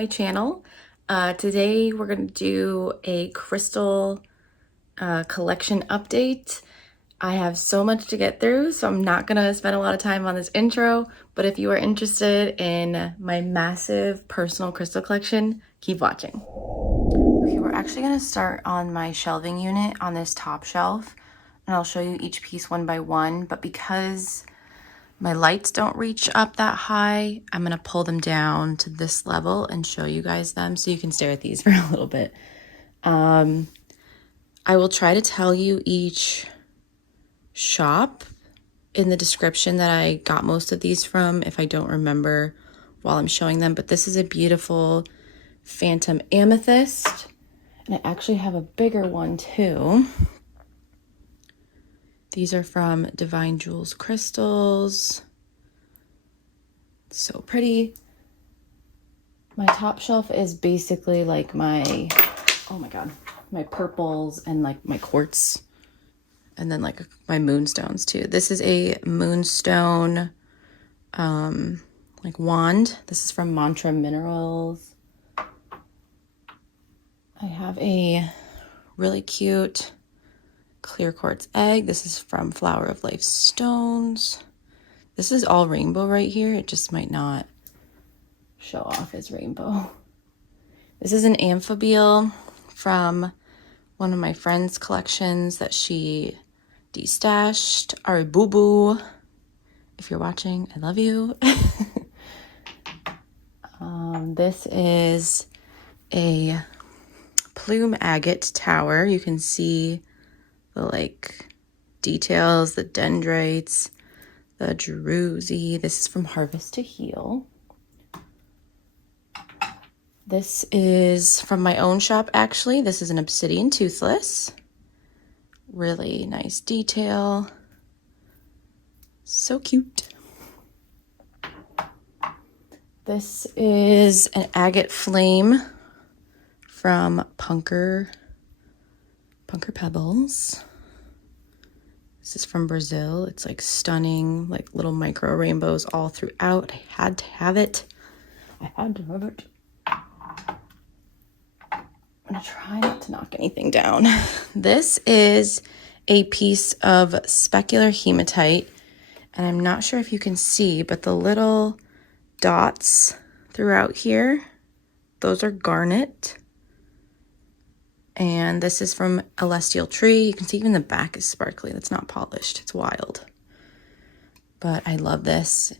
my channel. Today we're going to do a crystal collection update. I have so much to get through, so I'm not going to spend a lot of time on this intro, but if you are interested in my massive personal crystal collection, keep watching. Okay, we're actually going to start on my shelving unit on this top shelf, and I'll show you each piece one by one, but because my lights don't reach up that high, I'm gonna pull them down to this level and show you guys them so you can stare at these for a little bit. I will try to tell you each shop in the description that I got most of these from if I don't remember while I'm showing them, but this is a beautiful phantom amethyst, and I actually have a bigger one too. These are from Divine Jewels Crystals. So pretty. My top shelf is basically like my, oh my God, my purples and like my quartz. And then like my moonstones too. This is a moonstone like wand. This is from Mantra Minerals. I have a really cute clear quartz egg. This is from Flower of Life Stones. This is all rainbow right here. It just might not show off as rainbow. This is an amphibole from one of my friend's collections that she destashed. Ari Boo Boo, if you're watching, I love you. This is a Plume agate tower. You can see the like details, the dendrites, the Druzy. This is from Harvest to Heal. This is from my own shop actually. This is an obsidian toothless. Really nice detail. So cute. This is an agate flame from Punker Pebbles. This is from Brazil. It's like stunning, like little micro rainbows all throughout. I had to have it. I'm gonna try not to knock anything down. This is a piece of specular hematite, and I'm not sure if you can see, but the little dots throughout here, those are garnet. And this is from Celestial Tree. You can see even the back is sparkly. That's not polished. It's wild. But I love this.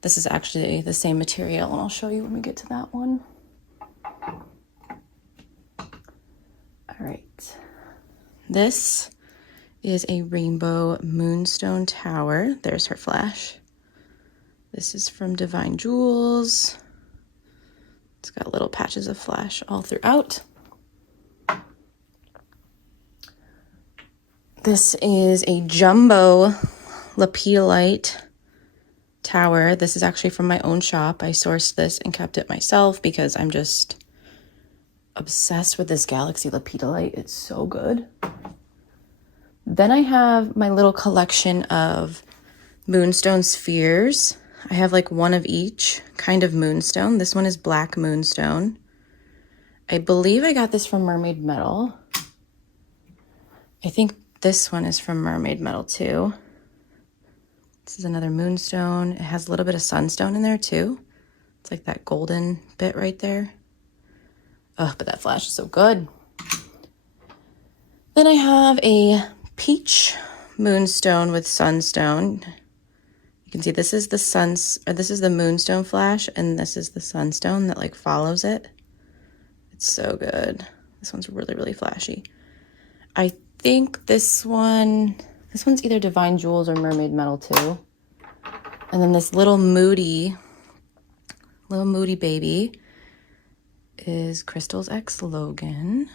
This is actually the same material, and I'll show you when we get to that one. All right. This is a rainbow moonstone tower. There's her flash. This is from Divine Jewels. It's got little patches of flash all throughout. This is a jumbo Lapidalite tower. This is actually from my own shop. I sourced this and kept it myself because I'm just obsessed with this Galaxy Lapidalite. It's so good. Then I have my little collection of Moonstone Spheres. I have like one of each kind of moonstone. This one is black moonstone. I believe I got this from Mermaid Metal. I think this one is from Mermaid Metal too. This is another moonstone. It has a little bit of sunstone in there too. It's like that golden bit right there. Oh, but that flash is so good. Then I have a peach moonstone with sunstone. You can see this is the moonstone flash, and this is the sunstone that like follows it. It's so good. This one's really, really flashy. I think this one's either Divine Jewels or Mermaid Metal too. And then this little moody baby is Crystal's X Logan.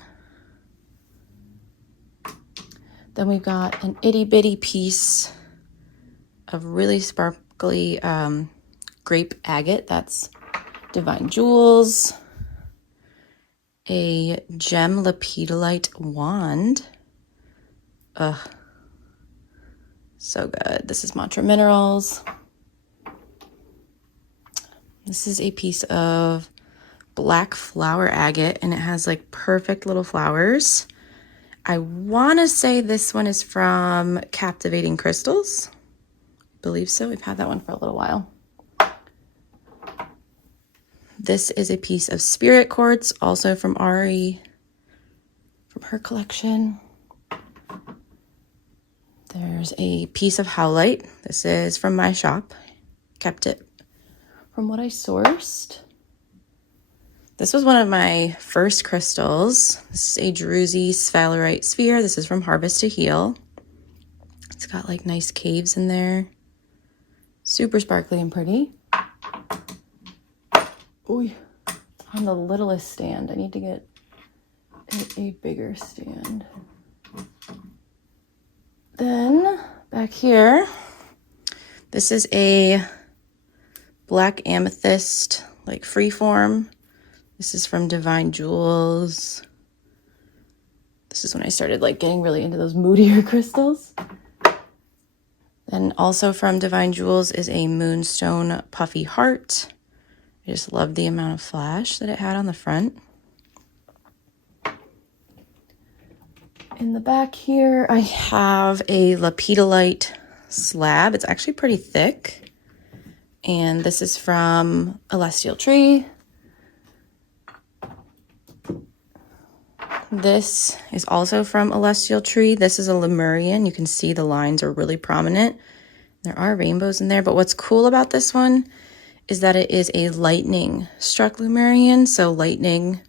Then we've got an itty bitty piece of really sparkly grape agate. That's Divine Jewels. A gem Lapidalite wand. Ugh. So good. This is Mantra Minerals. This is a piece of black flower agate, and it has like perfect little flowers. I want to say this one is from Captivating Crystals. I believe so. We've had that one for a little while. This is a piece of Spirit Quartz, also from Ari, from her collection. There's a piece of Halite. This is from my shop. Kept it from what I sourced. This was one of my first crystals. This is a Druzy Sphalerite sphere. This is from Harvest to Heal. It's got like nice caves in there. Super sparkly and pretty. Ooh, on the littlest stand. I need to get a bigger stand. Then back here, this is a black amethyst, like freeform. This is from Divine Jewels. This is when I started like getting really into those moodier crystals. Then also from Divine Jewels is a Moonstone Puffy Heart. I just love the amount of flash that it had on the front. In the back here, I have a Lapidalite slab. It's actually pretty thick. And this is from Celestial Tree. This is also from Celestial Tree. This is a Lumerian. You can see the lines are really prominent. There are rainbows in there, but what's cool about this one is that it is a lightning struck Lumerian. So lightning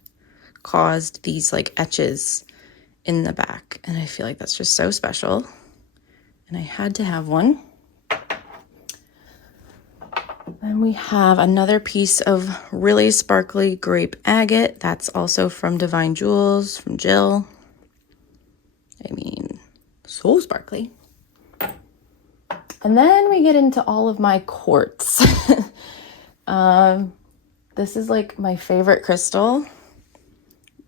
caused these like etches in the back. And I feel like that's just so special. And I had to have one. Then we have another piece of really sparkly grape agate. That's also from Divine Jewels, from Jill. I mean, so sparkly. And then we get into all of my quartz. This is like my favorite crystal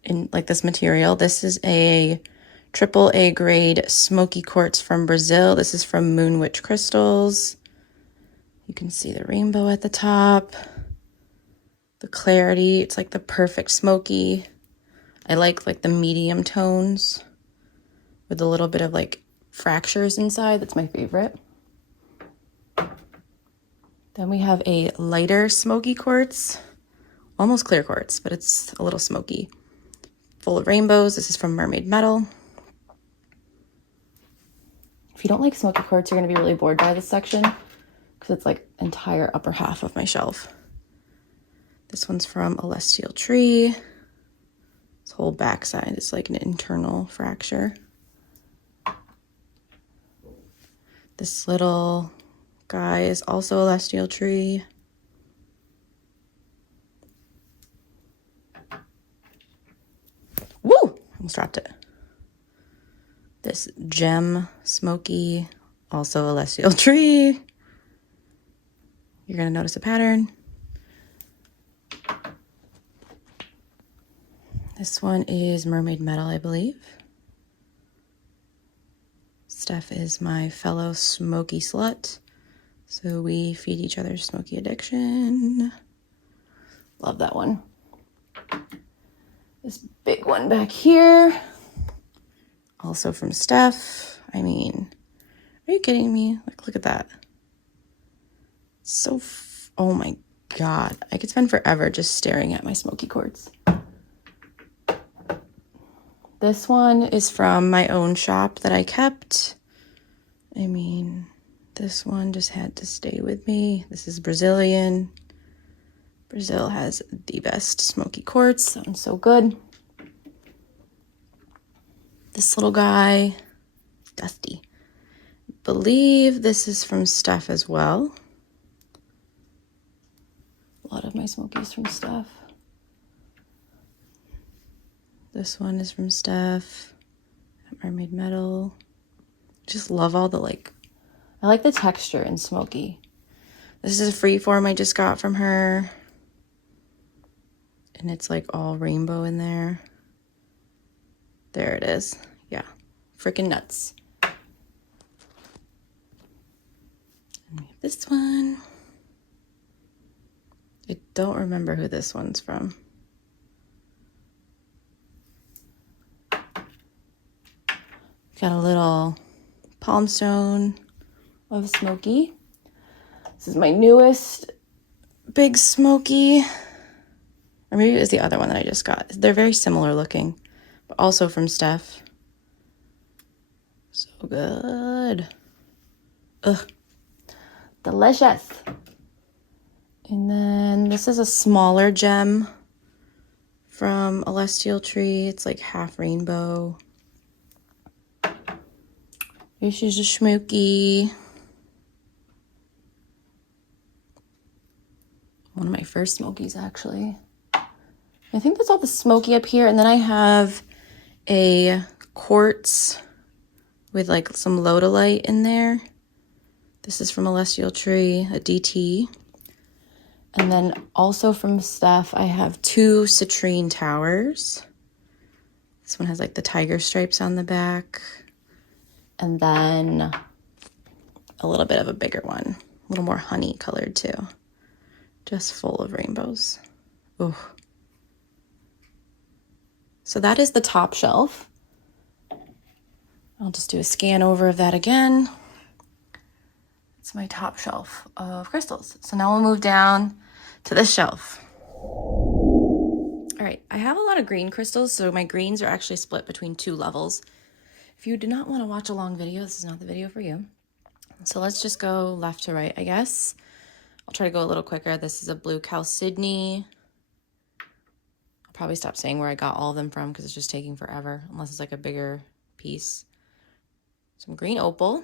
in like this material. This is a AAA grade Smoky Quartz from Brazil. This is from Moon Witch Crystals. You can see the rainbow at the top, the clarity. It's like the perfect smoky. I like the medium tones with a little bit of like fractures inside. That's my favorite. Then we have a lighter smoky quartz, almost clear quartz, but it's a little smoky. Full of rainbows. This is from Mermaid Metal. If you don't like smoky quartz, you're going to be really bored by this section, because it's like entire upper half of my shelf. This one's from Celestial Tree. This whole backside is like an internal fracture. This little guy is also Celestial Tree. Woo! Almost dropped it. This gem smoky, also Celestial Tree. You're going to notice a pattern. This one is Mermaid Metal, I believe. Steph is my fellow smoky slut, so we feed each other smoky addiction. Love that one. This big one back here, also from Steph. I mean, are you kidding me? Like, look at that. So, oh my God. I could spend forever just staring at my smoky quartz. This one is from my own shop that I kept. I mean, this one just had to stay with me. This is Brazilian. Brazil has the best smoky quartz. That one's so good. This little guy, dusty. I believe this is from Steph as well. A lot of my smokies from Steph. This one is from Steph. Mermaid Metal. Just love all the I like the texture in smoky. This is a freeform I just got from her. And it's like all rainbow in there. There it is. Yeah. Freaking nuts. And we have this one. I don't remember who this one's from. Got a little palm stone of Smoky. This is my newest big Smoky. Or maybe it was the other one that I just got. They're very similar looking, but also from Steph. So good. Ugh. Delicious. And then this is a smaller gem from a Celestial Tree. It's like half rainbow. This is a Smoky. One of my first Smokies, actually. I think that's all the Smoky up here. And then I have a quartz with like some Labradorite in there. This is from a Celestial Tree, a DT. And then also from Steph, I have two citrine towers. This one has like the tiger stripes on the back. And then a little bit of a bigger one, a little more honey colored too. Just full of rainbows. Ooh. So that is the top shelf. I'll just do a scan over of that again. It's my top shelf of crystals. So now we'll move down to this shelf. All right, I have a lot of green crystals, so my greens are actually split between two levels. If you do not want to watch a long video, this is not the video for you. So let's just go left to right, I guess. I'll try to go a little quicker. This is a blue Chalcedony. I'll probably stop saying where I got all of them from because it's just taking forever, unless it's like a bigger piece. Some green opal.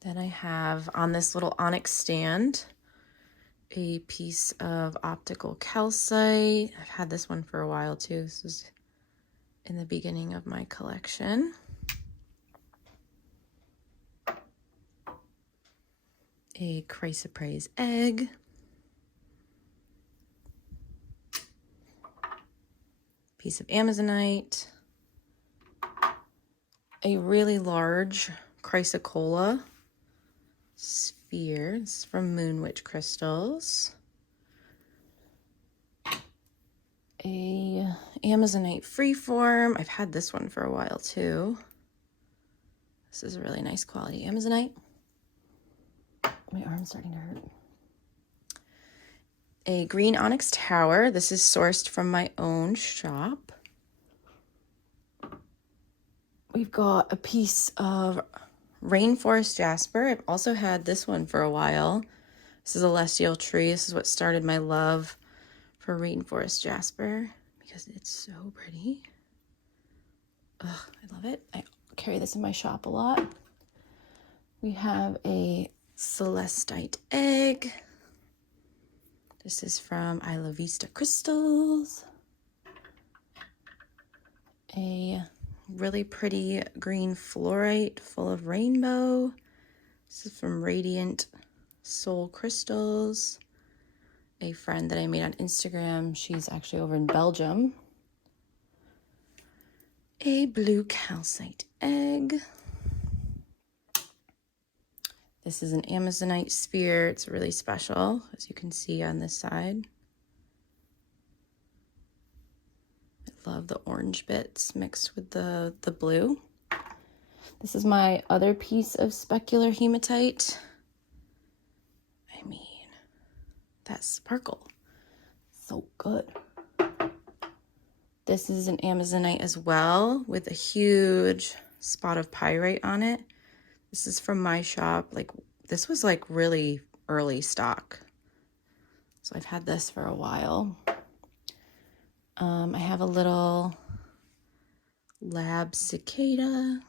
Then I have on this little onyx stand a piece of optical calcite. I've had this one for a while too. This was in the beginning of my collection. A chrysoprase egg. Piece of amazonite. A really large chrysocolla sphere. This is from Moonwitch Crystals. A amazonite freeform. I've had this one for a while too. This is a really nice quality amazonite. My arm's starting to hurt. A green onyx tower. This is sourced from my own shop. We've got a piece of Rainforest Jasper. I've also had this one for a while. This is a Celestial Tree. This is what started my love for Rainforest Jasper because it's so pretty. Ugh, I love it. I carry this in my shop a lot. We have a Celestite Egg. This is from Isla Vista Crystals. A really pretty green fluorite full of rainbow. This is from Radiant Soul Crystals. A friend that I made on Instagram. She's actually over in Belgium. A blue calcite egg. This is an amazonite sphere. It's really special, as you can see on this side. I love the orange bits mixed with the blue. This is my other piece of specular hematite. I mean, that sparkle, so good. This is an amazonite as well with a huge spot of pyrite on it. This is from my shop. Like, this was like really early stock. So I've had this for a while. I have a little lab cicada.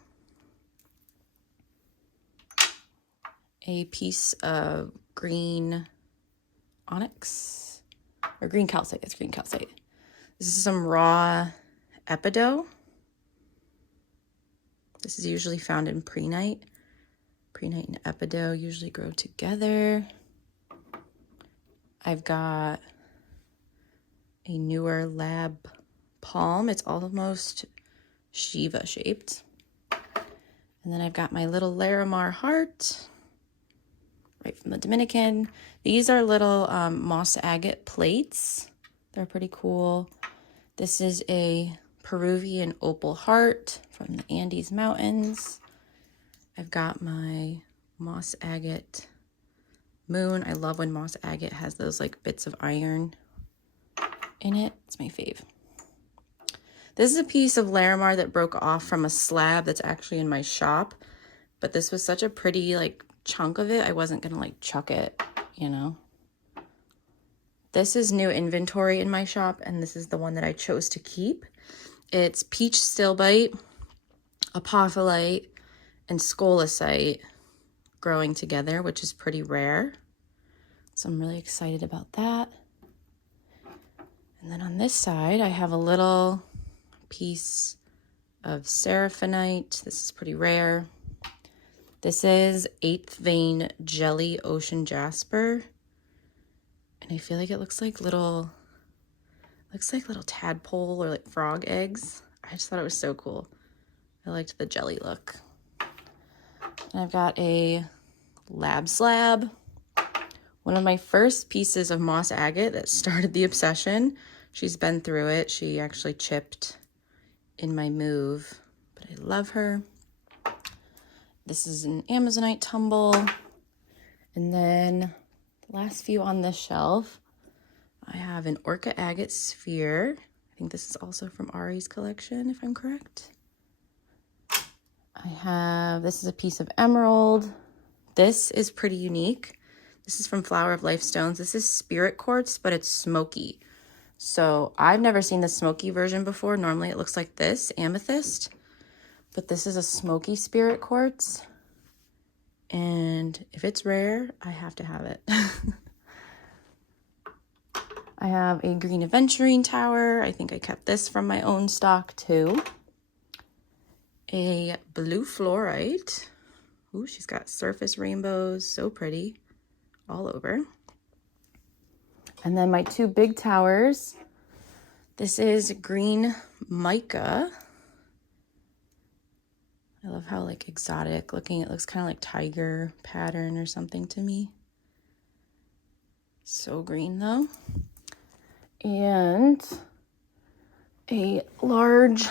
A piece of green onyx, or green calcite. It's green calcite. This is some raw epidote. This is usually found in prehnite. Prehnite and epidote usually grow together. I've got a newer lab palm. It's almost Shiva shaped. And then I've got my little Larimar heart, right from the Dominican. These are little moss agate plates. They're pretty cool. This is a Peruvian Opal Heart from the Andes Mountains. I've got my moss agate moon. I love when moss agate has those like bits of iron in it. It's my fave. This is a piece of Larimar that broke off from a slab that's actually in my shop, but this was such a pretty like chunk of it, I wasn't gonna like chuck it, you know. This is new inventory in my shop, and this is the one that I chose to keep. It's peach stilbite, apophyllite, and scolecite growing together, which is pretty rare. So I'm really excited about that. And then on this side, I have a little piece of seraphinite. This is pretty rare. This is 8th vein jelly ocean jasper. And I feel like it looks like little tadpole or like frog eggs. I just thought it was so cool. I liked the jelly look. And I've got a lab slab. One of my first pieces of moss agate that started the obsession. She's been through it. She actually chipped in my move, but I love her. This is an Amazonite tumble. And then the last few on this shelf, I have an Orca agate sphere. I think this is also from Ari's collection, if I'm correct. This is a piece of emerald. This is pretty unique. This is from Flower of Life Stones. This is spirit quartz, but it's smoky. So I've never seen the smoky version before. Normally it looks like this, amethyst, but this is a smoky spirit quartz. And if it's rare, I have to have it. I have a green aventurine tower. I think I kept this from my own stock too. A blue fluorite. Ooh, she's got surface rainbows, so pretty, all over. And then my two big towers. This is green mica. I love how like exotic looking. It looks kind of like tiger pattern or something to me. So green though. And a large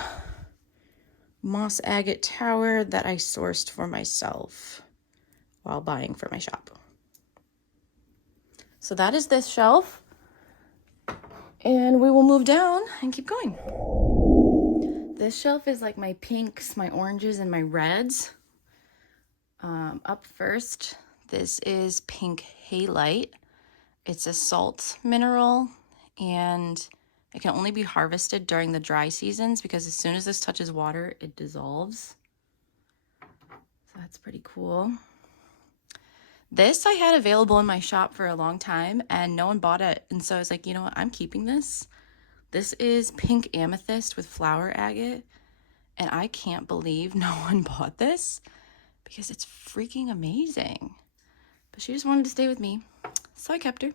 moss agate tower that I sourced for myself while buying for my shop. So that is this shelf. And we will move down and keep going. This shelf is like my pinks, my oranges, and my reds. Up first, this is pink halite. It's a salt mineral, and it can only be harvested during the dry seasons because as soon as this touches water, it dissolves. So that's pretty cool. This I had available in my shop for a long time and no one bought it. And so I was like, you know what, I'm keeping this. This is pink amethyst with flower agate. And I can't believe no one bought this because it's freaking amazing. But she just wanted to stay with me, so I kept her.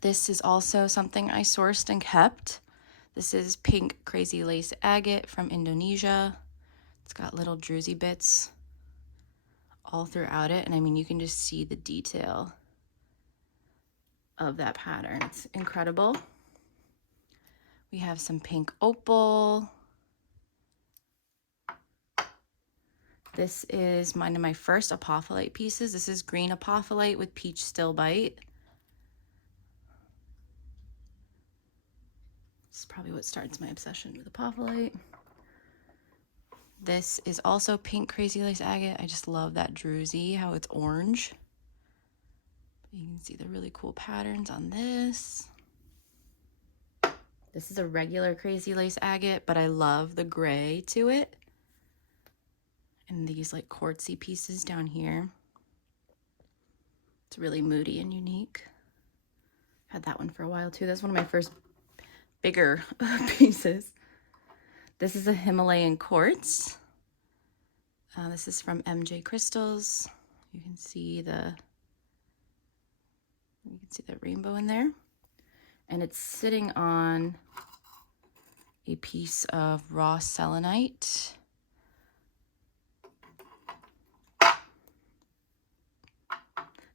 This is also something I sourced and kept. This is pink crazy lace agate from Indonesia. It's got little druzy bits all throughout it. And I mean, you can just see the detail of that pattern. It's incredible. We have some pink opal. This is one of my first apophyllite pieces. This is green apophyllite with peach stilbite. This is probably what starts my obsession with apophyllite. This is also pink crazy lace agate. I just love that druzy, how it's orange. You can see the really cool patterns on this. This is a regular crazy lace agate, but I love the gray to it. And these like quartzy pieces down here. It's really moody and unique. Had that one for a while too. That's one of my first bigger pieces. This is a Himalayan Quartz. This is from MJ Crystals. You can see the rainbow in there. And it's sitting on a piece of raw selenite.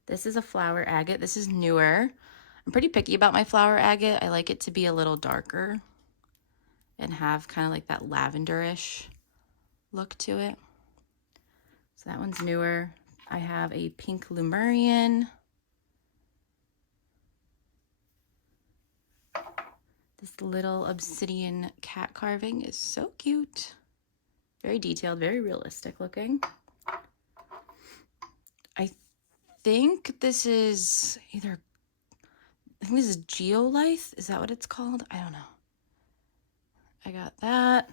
This is a flower agate. This is newer. I'm pretty picky about my flower agate. I like it to be a little darker. and have kind of like that lavenderish look to it. So that one's newer. I have a pink Lumerian. This little obsidian cat carving is so cute. Very detailed, very realistic looking. I think this is geolith. Is that what it's called? I don't know. I got that.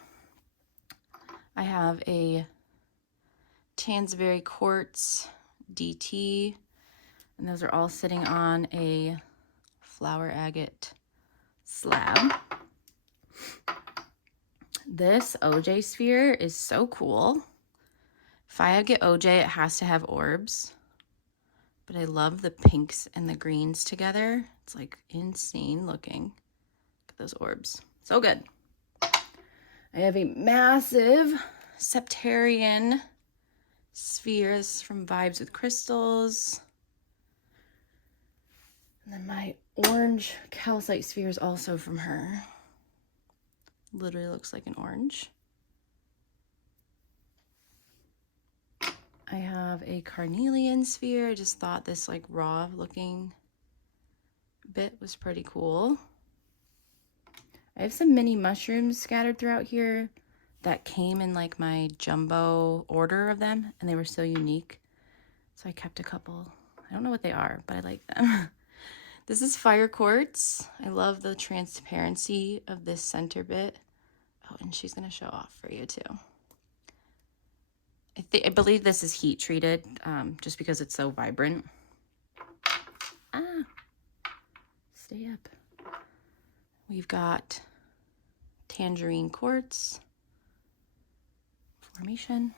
I have a Tansberry Quartz Dt, and those are all sitting on a flower agate slab. This OJ sphere is so cool. If I get OJ, it has to have orbs, but I love the pinks and the greens together. It's like insane looking. Look at those orbs. So good. I have a massive Septarian spheres from Vibes with Crystals. And then my orange calcite sphere is also from her. Literally looks like an orange. I have a carnelian sphere. I just thought this like raw looking bit was pretty cool. I have some mini mushrooms scattered throughout here that came in like my jumbo order of them, and they were so unique. So I kept a couple. I don't know what they are, but I like them. This is fire quartz. I love the transparency of this center bit. Oh, and she's gonna show off for you too. I believe this is heat treated, just because it's so vibrant. Ah, stay up. We've got Tangerine Quartz formation,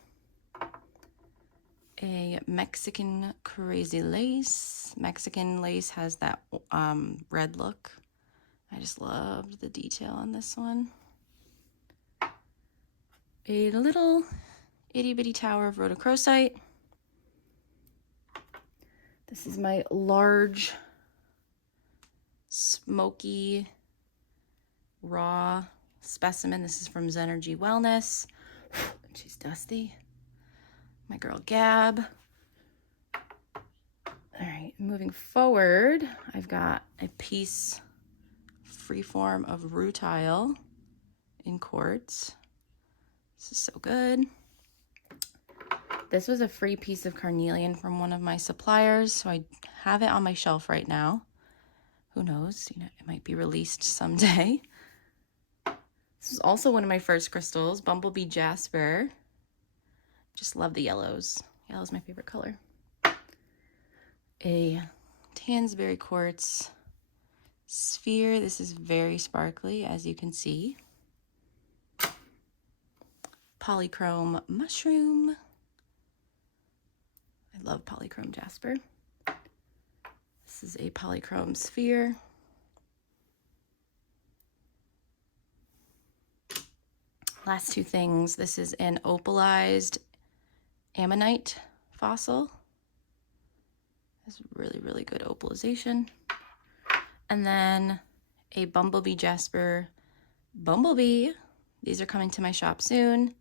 a Mexican crazy lace. Mexican lace has that red look. I just loved the detail on this one. A little itty bitty tower of rhodochrosite. This is my large smoky raw specimen. This is from Zenergy Wellness. She's dusty. My girl Gab. All right, moving forward, I've got a piece freeform of rutile in quartz. This is so good. This was a free piece of carnelian from one of my suppliers, so I have it on my shelf right now. Who knows, you know, it might be released someday. This is also one of my first crystals, Bumblebee Jasper. Just love the yellows. Yellow's my favorite color. A Tansberry Quartz sphere. This is very sparkly, as you can see. Polychrome mushroom. I love polychrome jasper. This is a polychrome sphere. Last two things. This is an opalized ammonite fossil. It's really, really good opalization. And then a Bumblebee Jasper Bumblebee. These are coming to my shop soon.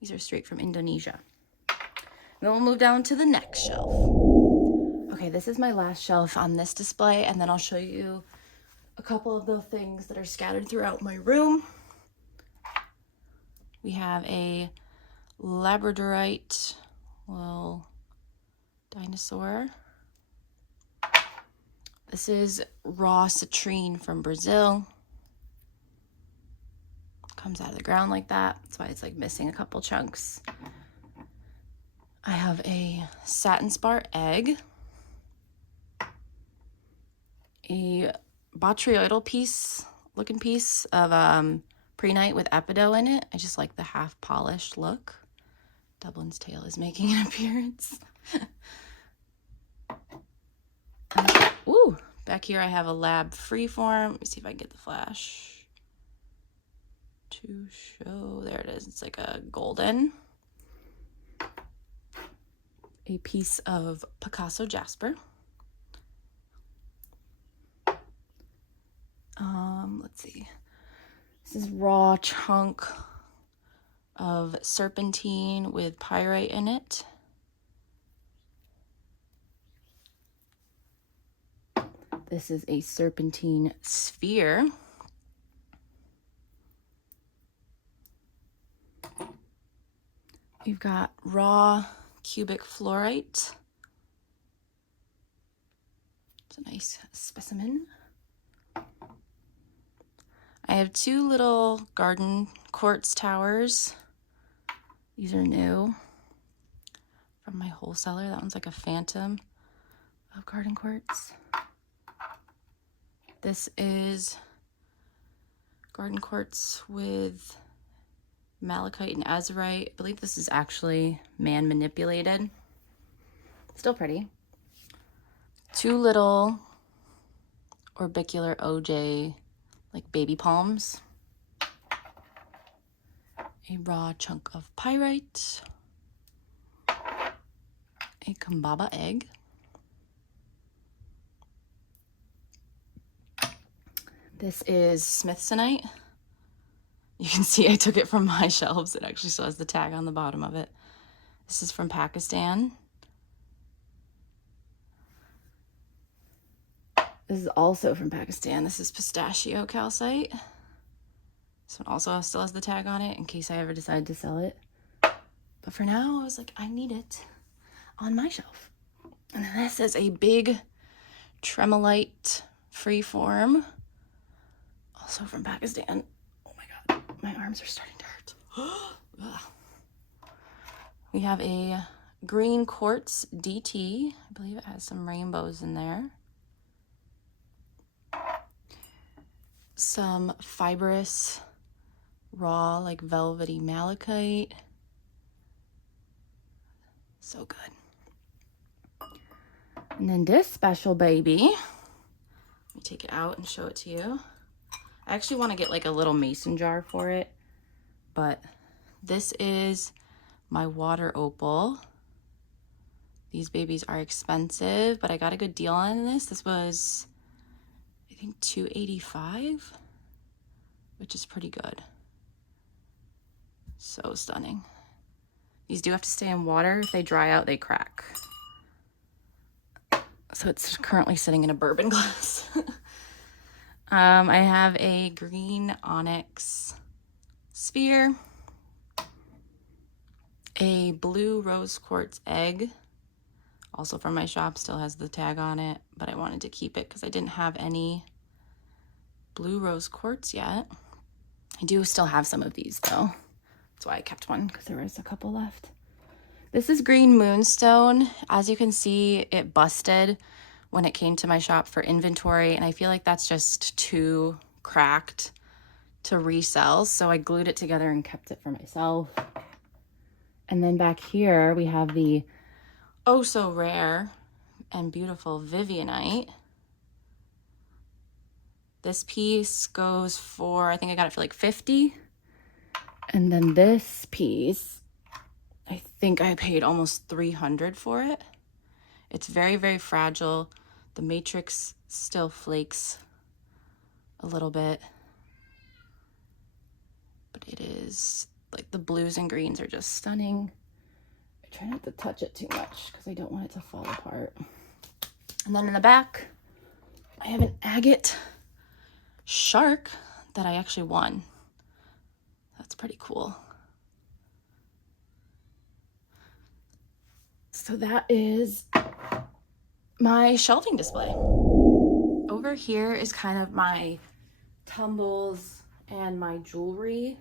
These are straight from Indonesia. Then we'll move down to the next shelf. Okay, this is my last shelf on this display, and then I'll show you a couple of the things that are scattered throughout my room. We have a Labradorite, well, dinosaur. This is raw citrine from Brazil. Comes out of the ground like that. That's why it's like missing a couple chunks. I have a Satin Egg. A botryoidal looking piece of prehnite with epido in it. I just like the half polished look. Dublin's tail is making an appearance. Ooh, back here I have a lab freeform. Let me see if I can get the flash to show. There it is. It's like a golden. A piece of Picasso Jasper. Let's see. This is raw chunk of serpentine with pyrite in it. This is a serpentine sphere. We've got raw cubic fluorite. It's a nice specimen. I have two little garden quartz towers. These are new from my wholesaler. That one's like a phantom of garden quartz. This is garden quartz with malachite and azurite. I believe this is actually man manipulated. Still pretty. Two little orbicular OJ, like baby palms. A raw chunk of pyrite. A Kambaba egg. This is Smithsonite. You can see I took it from my shelves. It actually still has the tag on the bottom of it. This is from Pakistan. This is also from Pakistan. This is Pistachio Calcite. This one also still has the tag on it in case I ever decide to sell it. But for now, I was like, I need it on my shelf. And then this is a big tremolite freeform, also from Pakistan. Oh my God, my arms are starting to hurt. We have a green quartz DT. I believe it has some rainbows in there. Some fibrous, raw, like velvety malachite. So good. And then this special baby, let me take it out and show it to you. I actually want to get like a little mason jar for it, but this is my water opal. These babies are expensive, but I got a good deal on this. This was, I think, $285, which is pretty good. So stunning. These do have to stay in water. If they dry out, they crack. So it's currently sitting in a bourbon glass. I have a green onyx sphere, a blue rose quartz egg, also from my shop, still has the tag on it, but I wanted to keep it because I didn't have any blue rose quartz yet. I do still have some of these though. That's why I kept one, because there was a couple left. This is green moonstone. As you can see, it busted when it came to my shop for inventory, and I feel like that's just too cracked to resell, so I glued it together and kept it for myself. And then back here we have the oh so rare and beautiful Vivianite. This piece goes for, I think I got it for like $50. And then this piece, I think I paid almost $300 for it. It's very, very fragile. The matrix still flakes a little bit, but it is like the blues and greens are just stunning. I try not to touch it too much because I don't want it to fall apart. And then in the back, I have an agate shark that I actually won. That's pretty cool. So that is my shelving display. Over here is kind of my tumbles and my jewelry.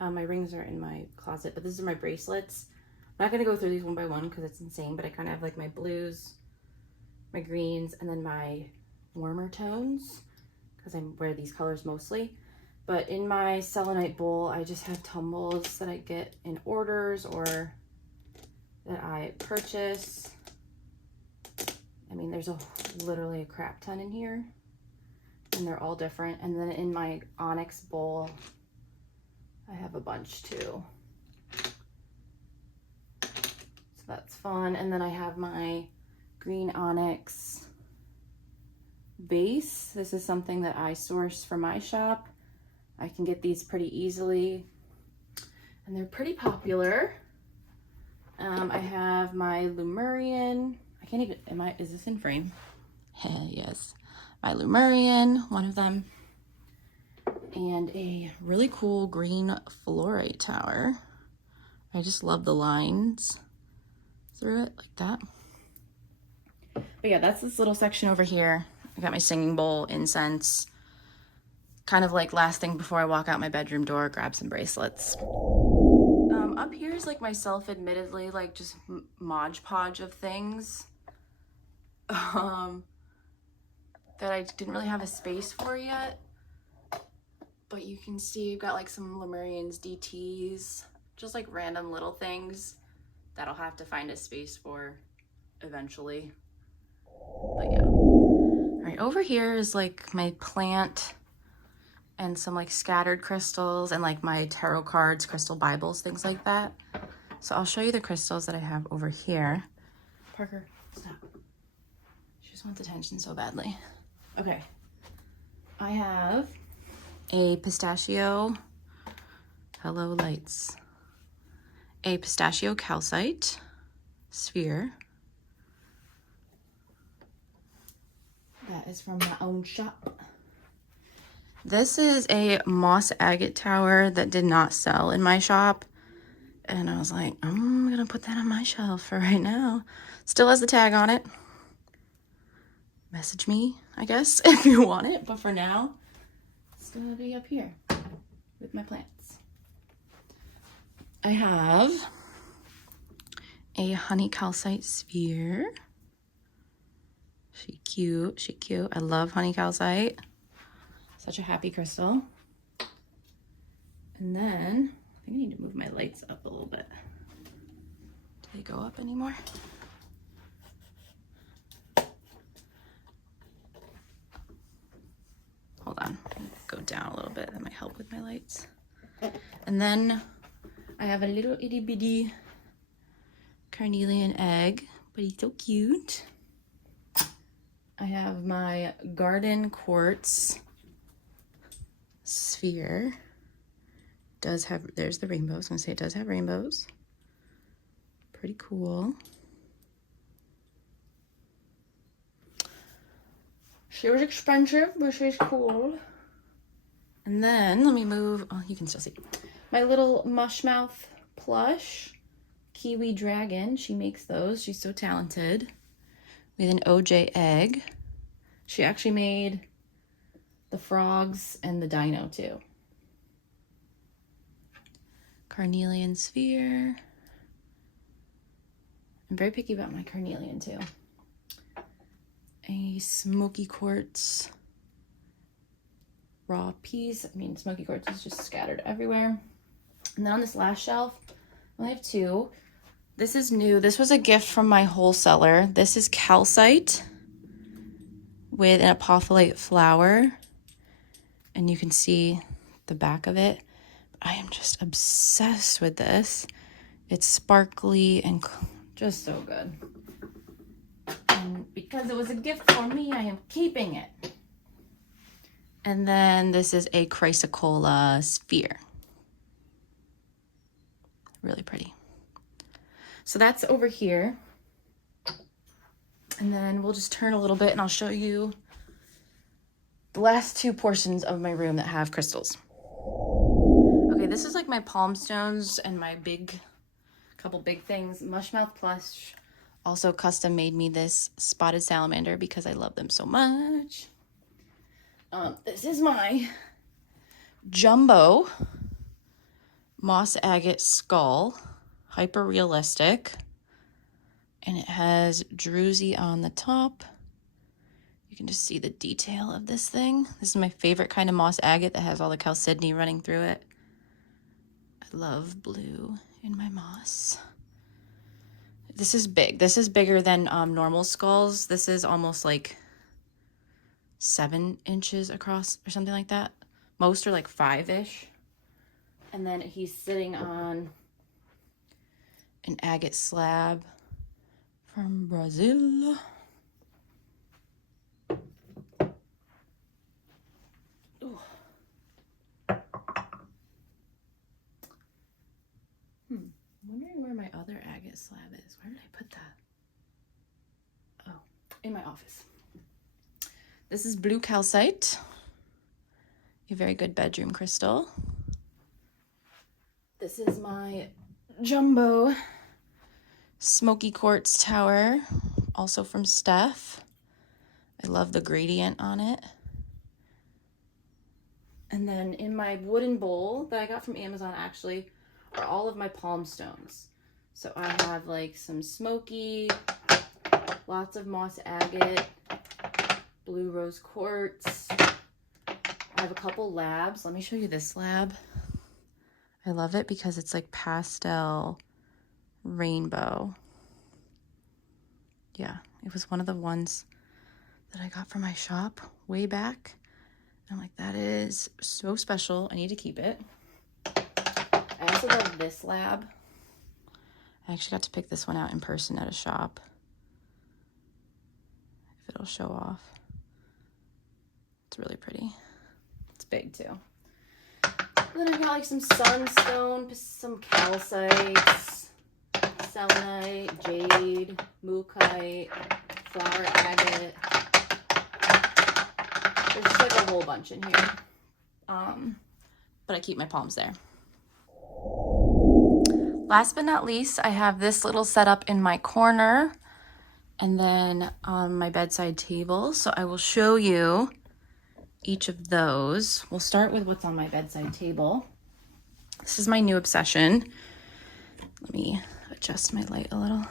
My rings are in my closet, but this is my bracelets. I'm not gonna go through these one by one because it's insane, but I kind of have like my blues, my greens, and then my warmer tones because I wear these colors mostly. But in my selenite bowl, I just have tumbles that I get in orders or that I purchase. I mean, there's literally a crap ton in here, and they're all different. And then in my onyx bowl, I have a bunch too. So that's fun. And then I have my green onyx base. This is something that I source from my shop. I can get these pretty easily, and they're pretty popular. I have my Lumerian. I can't even, is this in frame? Yes. My Lumerian, one of them. And a really cool green fluorite tower. I just love the lines through it like that. But yeah, that's this little section over here. I got my singing bowl, incense. Kind of like last thing before I walk out my bedroom door, grab some bracelets. Up here is like my self-admittedly like just Mod Podge of things that I didn't really have a space for yet. But you can see I've got like some Lumerian's DTs, just like random little things that I'll have to find a space for eventually. But yeah. All right, over here is like my plant and some like scattered crystals and like my tarot cards, crystal Bibles, things like that. So I'll show you the crystals that I have over here. Parker, stop. She just wants attention so badly. Okay. I have a pistachio, hello lights, a Pistachio Calcite sphere. That is from my own shop. This is a moss agate tower that did not sell in my shop. And I was like, I'm gonna put that on my shelf for right now. Still has the tag on it. Message me, I guess, if you want it. But for now, it's gonna be up here with my plants. I have a honey calcite sphere. She cute, she cute. I love honey calcite. Such a happy crystal. And then, I think I need to move my lights up a little bit. Do they go up anymore? Hold on, go down a little bit. That might help with my lights. And then I have a little itty bitty carnelian egg, but he's so cute. I have my garden quartz sphere. Does have, there's the rainbows. I was gonna say it does have rainbows. Pretty cool. She was expensive, but she's cool. And then let me move, oh, you can still see. My little mushmouth plush, kiwi dragon. She makes those. She's so talented. With an OJ egg. She actually made the frogs and the dino too. Carnelian sphere. I'm very picky about my carnelian too. A Smoky Quartz raw piece. I mean, Smoky Quartz is just scattered everywhere. And then on this last shelf, I only have two. This is new. This was a gift from my wholesaler. This is calcite with an apophyllite flower. And you can see the back of it. I am just obsessed with this. It's sparkly and just so good. And because it was a gift for me, I am keeping it. And then this is a chrysocolla sphere. Really pretty. So that's over here. And then we'll just turn a little bit and I'll show you the last two portions of my room that have crystals. Okay, this is like my palm stones and my couple big things. Mushmouth Plush also custom made me this spotted salamander because I love them so much. This is my jumbo moss agate skull, hyper realistic, and it has Druzy on the top. You can just see the detail of this thing. This is my favorite kind of moss agate that has all the chalcedony running through it. I love blue in my moss. This is big. This is bigger than normal skulls. This is almost like 7 inches across or something like that. Most are like 5-ish. And then he's sitting on an agate slab from Brazil. Ooh. agate slab is. Where did I put that? Oh, in my office. This is blue calcite, a very good bedroom crystal. This is my jumbo Smoky Quartz tower, also from Steph. I love the gradient on it. And then in my wooden bowl that I got from Amazon actually are all of my palm stones. So I have like some smoky, lots of moss agate, blue rose quartz. I have a couple labs. Let me show you this lab. I love it because it's like pastel rainbow. Yeah, it was one of the ones that I got from my shop way back. I'm like, that is so special. I need to keep it. I also love this lab. I actually got to pick this one out in person at a shop. If it'll show off. It's really pretty. It's big too. Then I got like some sunstone, some calcites, selenite, jade, mookite, flower agate. There's just like a whole bunch in here. But I keep my palms there. Last but not least, I have this little setup in my corner and then on my bedside table. So I will show you each of those. We'll start with what's on my bedside table. This is my new obsession. Let me adjust my light a little.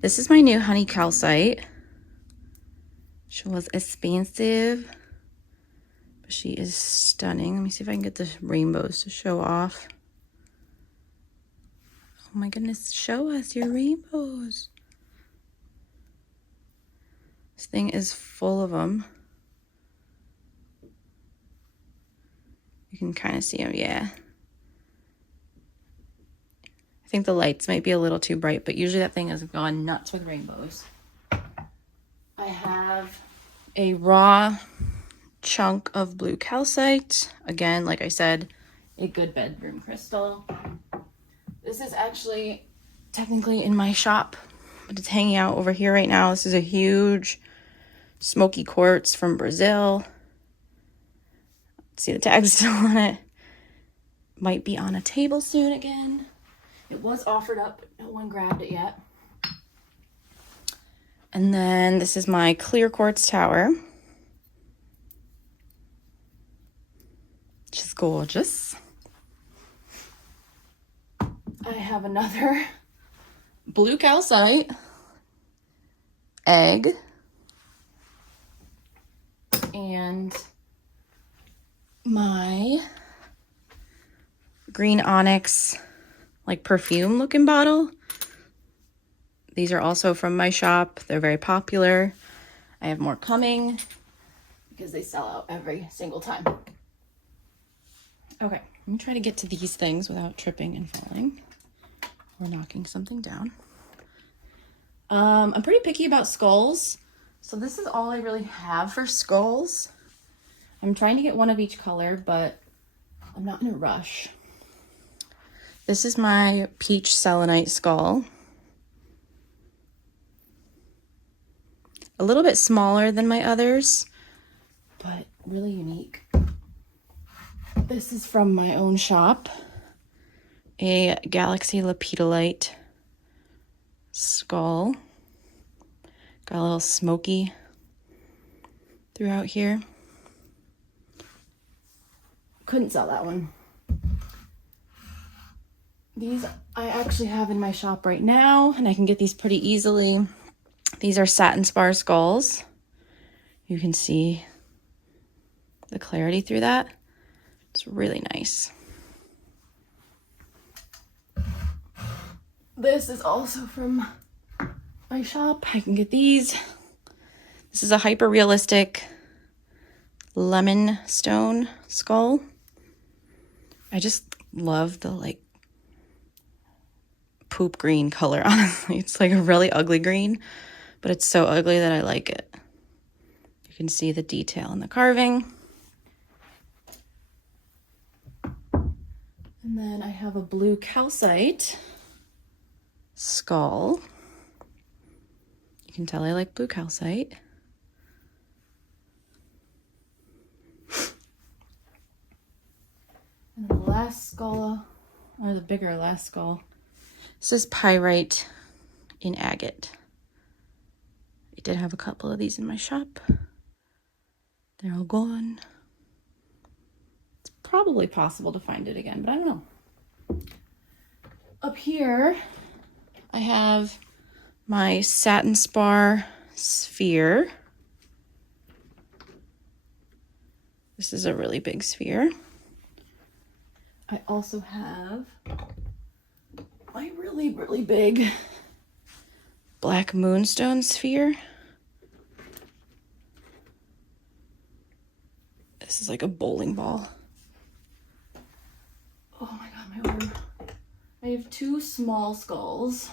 This is my new honey calcite. She was expensive, but she is stunning. Let me see if I can get the rainbows to show off. Oh my goodness, show us your rainbows. This thing is full of them. You can kind of see them, yeah. I think the lights might be a little too bright, but usually that thing has gone nuts with rainbows. I have a raw chunk of blue calcite. Again, like I said, a good bedroom crystal. This is actually technically in my shop, but it's hanging out over here right now. This is a huge smoky quartz from Brazil. See the tag's still on it. Might be on a table soon again. It was offered up, but no one grabbed it yet. And then this is my clear quartz tower, which is gorgeous. I have another blue calcite egg and my green onyx like perfume looking bottle. These are also from my shop. They're very popular. I have more coming because they sell out every single time. Okay, let me try to get to these things without tripping and falling or knocking something down. I'm pretty picky about skulls. So this is all I really have for skulls. I'm trying to get one of each color, but I'm not in a rush. This is my peach selenite skull. A little bit smaller than my others, but really unique. This is from my own shop. A Galaxy Lapidalite skull. Got a little smoky throughout here. Couldn't sell that one. These I actually have in my shop right now, and I can get these pretty easily. These are satin spar skulls. You can see the clarity through that. It's really nice. This is also from my shop. I can get these. This is a hyper realistic lemon stone skull. I just love the like poop green color, honestly. It's like a really ugly green, but it's so ugly that I like it. You can see the detail in the carving. And then I have a blue calcite skull. You can tell I like blue calcite. And the last skull, or the bigger last skull, this is pyrite in agate. I did have a couple of these in my shop. They're all gone. It's probably possible to find it again, but I don't know. Up here, I have my Satin Spar sphere. This is a really big sphere. I also have my really, really big black Moonstone Sphere. This is like a bowling ball. Oh my god, my arm. I have two small skulls.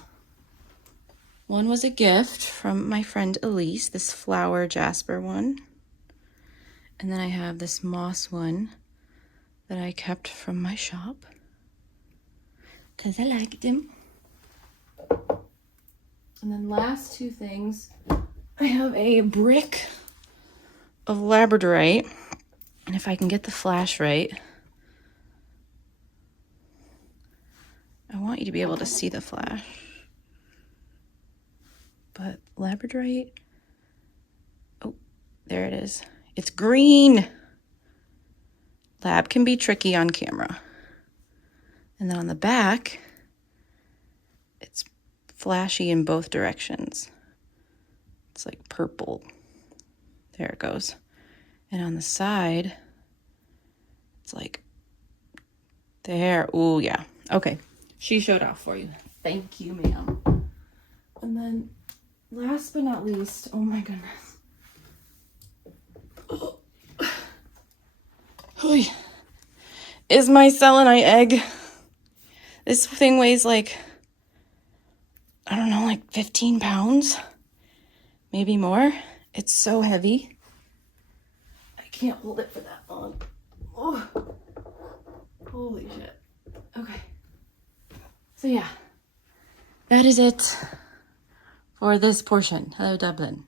One was a gift from my friend Elise, this flower Jasper one. And then I have this moss one that I kept from my shop because I liked him. And then last two things, I have a brick of Labradorite. And if I can get the flash right, I want you to be able to see the flash. But Labradorite, oh, there it is. It's green. Lab can be tricky on camera. And then on the back, it's flashy in both directions. It's like purple. There it goes. And on the side, it's like there. Ooh, yeah. Okay. She showed off for you. Thank you, ma'am. And then last but not least, oh my goodness. Oh. Is my selenite egg. This thing weighs like, I don't know, like 15 pounds, maybe more. It's so heavy. I can't hold it for that long. Oh, holy shit. Okay. So yeah, that is it for this portion. Hello, Dublin.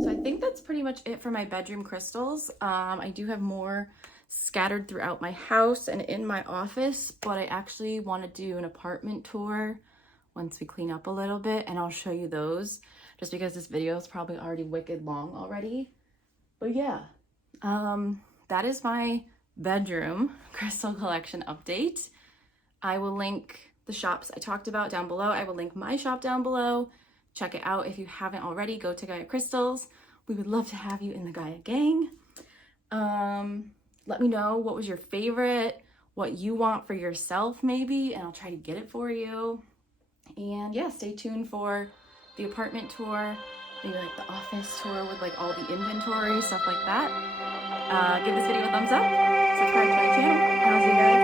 So I think that's pretty much it for my bedroom crystals. I do have more scattered throughout my house and in my office, but I actually want to do an apartment tour once we clean up a little bit, and I'll show you those just because this video is probably already wicked long already. But yeah, that is my bedroom crystal collection update. I will link the shops I talked about down below. I will link my shop down below. Check it out if you haven't already. Go to Gaia Crystals. We would love to have you in the Gaia gang. Let me know what was your favorite, what you want for yourself maybe, and I'll try to get it for you. And yeah, stay tuned for the apartment tour, maybe like the office tour with like all the inventory, stuff like that. Give this video a thumbs up, subscribe to my channel, and I'll see you guys